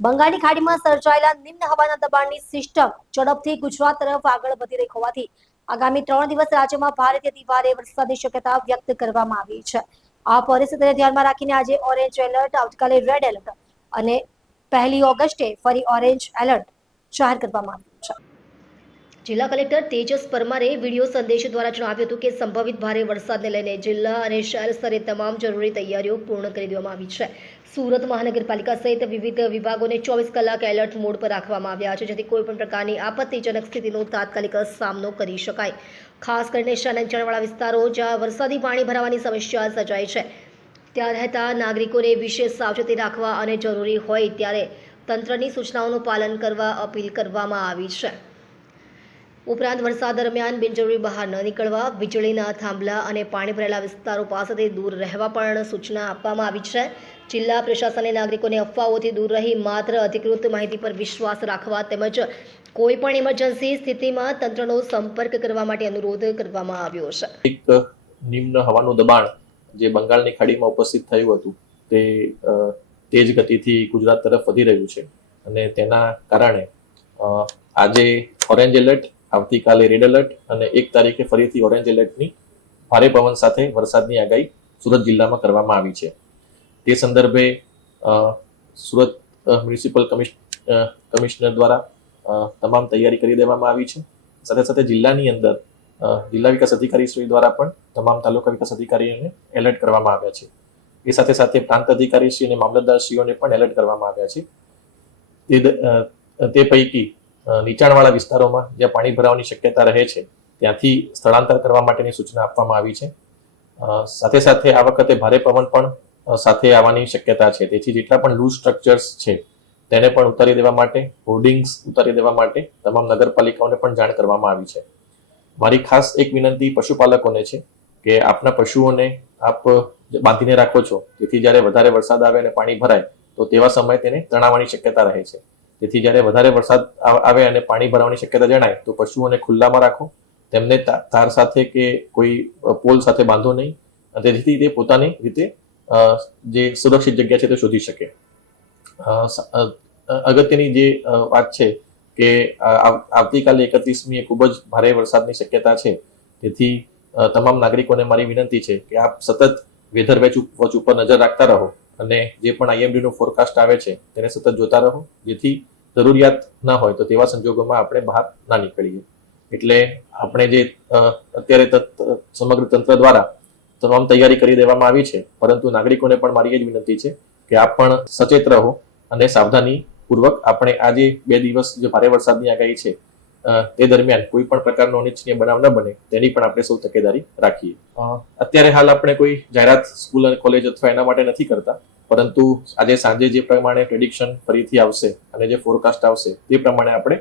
બંગાળની ખાડીમાં સર્જાયેલા નિમ્ન હવાના દબાણની સિસ્ટમ ઝડપથી ગુજરાત તરફ આગળ વધી રહી હોવાથી આગામી 3 દિવસ રાજ્યમાં ભારેથી અતિભારે વરસાદની શક્યતા વ્યક્ત કરવામાં આવી છે. આ પરિસ્થિતિને ધ્યાનમાં રાખીને આજે ઓરેન્જ એલર્ટ, આવતીકાલે રેડ એલર્ટ અને 1 ઓગસ્ટે ફરી ઓરેન્જ એલર્ટ જાહેર કરવામાં આવ્યું છે. જિલ્લા કલેક્ટર તેજસ પરમારે વિડીયો સંદેશ દ્વારા જણાવ્યું હતું કે સંભવિત ભારે વરસાદને લઈને જિલ્લા અને શહેર સ્તરે તમામ જરૂરી તૈયારીઓ પૂર્ણ કરી દેવામાં આવી છે. સુરત મહાનગરપાલિકા સહિત વિવિધ વિભાગોને 24 કલાક એલર્ટ મોડ પર રાખવામાં આવ્યા છે, જેથી કોઈપણ પ્રકારની આપત્તિજનક સ્થિતિનો તાત્કાલિક સામનો કરી શકાય. ખાસ કરીને નીચાણવાળા વિસ્તારો જ્યાં વરસાદી પાણી ભરાવાની સમસ્યા સર્જાય છે ત્યાં રહેતા નાગરિકોને વિશેષ સાવચેતી રાખવા અને જરૂરી હોય ત્યારે તંત્રની સૂચનાઓનું પાલન કરવા અપીલ કરવામાં આવી છે. ઉપરાંત વરસાદ દરમિયાન બિનજરૂરી બહાર ન નીકળવા, વીજળીના થાંભલા અને પાણી ભરેલા વિસ્તારો પાસેથી દૂર રહેવા પણ સૂચના આપવામાં આવી છે. જિલ્લા પ્રશાસને નાગરિકોને અફવાઓથી દૂર રહી માત્ર અધિકૃત માહિતી પર વિશ્વાસ રાખવા તેમજ કોઈપણ ઇમરજન્સી સ્થિતિમાં તંત્રનો સંપર્ક કરવા માટે અનુરોધ કરવામાં આવ્યો છે. એક નિમ્ન હવાનું દબાણ જે બંગાળની ખાડીમાં ઉપસ્થિત થયું હતું તે તેજ ગતિથી ગુજરાત તરફ વધી રહ્યું છે અને તેના કારણે આજે ઓરેન્જ એલર્ટ, આવતીકાલે રેડ એલર્ટ અને 1 તારીખે ફરીથી ઓરેન્જ એલર્ટની ભારે પવન સાથે વરસાદની આગાહી સુરત જિલ્લામાં કરવામાં આવી છે. તે સંદર્ભે સુરત મ્યુનિસિપલ કમિશનર દ્વારા તમામ તૈયારી કરી દેવામાં આવી છે. સાથે સાથે જિલ્લાની અંદર જિલ્લા વિકાસ અધિકારી શ્રી દ્વારા પણ તમામ તાલુકા વિકાસ અધિકારીઓને એલર્ટ કરવામાં આવ્યા છે. એ સાથે સાથે પ્રાંત અધિકારી શ્રી અને મામલતદારશ્રીઓને પણ એલર્ટ કરવામાં આવ્યા છે. તે પૈકી નીચાણવાળા વિસ્તારોમાં જ્યાં પાણી ભરાવાની શક્યતા રહે છે ત્યાંથી સ્થળાંતર કરવા માટેની સૂચના આપવામાં આવી છે. સાથે સાથે આ વખતે ભારે પવન પણ સાથે આવવાની શક્યતા છે, તેથી જેટલા પણ લૂઝ સ્ટ્રક્ચર્સ છે તેને પણ ઉતારી દેવા માટે, હોર્ડિંગ્સ ઉતારી દેવા માટે તમામ નગરપાલિકાઓને પણ જાણ કરવામાં આવી છે. મારી ખાસ એક વિનંતી પશુપાલકોને છે કે આપના પશુઓને આપ બાંધીને રાખો છો, જેથી જ્યારે વધારે વરસાદ આવે અને પાણી ભરાય તો તેવા સમયે તેને તણાવવાની શક્યતા રહે છે. તેથી જ્યારે વધારે વરસાદ આવે અને પાણી ભરાવાની શક્યતા જણાય તો પશુઓને ખુલ્લામાં રાખો, તેમને તાર સાથે કે કોઈ પોલ સાથે બાંધો નહીં, જેથી તે પોતાની રીતે જે સુરક્ષિત જગ્યા છે તે શોધી શકે. અગત્યની જે વાત છે કે આવતીકાલે 31મીએ ખૂબ જ ભારે વરસાદની શક્યતા છે, તેથી તમામ નાગરિકોને મારી વિનંતી છે કે આપ સતત વેધર વોચ ઉપર નજર રાખતા રહો અને જે પણ IMD નો ફોરકાસ્ટ આવે છે તેને સતત જોતા રહો, જેથી જરૂરિયાત ના હોય તો તેવા સંજોગોમાં આપણે બહાર ના નીકળીએ. એટલે આપણે જે અત્યારે સમગ્ર તંત્ર દ્વારા તમામ તૈયારી કરી દેવામાં આવી છે, પરંતુ નાગરિકોને પણ મારી એ જ વિનંતી છે કે આપ પણ સચેત રહો અને સાવધાની પૂર્વક આપણે આ જે 2 દિવસ જે ભારે વરસાદની આગાહી છે તે દરમિયાન કોઈ પણ પ્રકારનો અનિચ્છનીય બનાવ ન બને તેની પણ આપણે સૌ તકેદારી રાખીએ. અત્યારે હાલ આપણે કોઈ જાહેરાત સ્કૂલ અને કોલેજ અથવા એના માટે નથી કરતા, પરંતુ આજે સાંજે જે પ્રમાણે પ્રેડિક્શન ફરીથી આવશે અને જે ફોરકાસ્ટ આવશે તે પ્રમાણે આપણે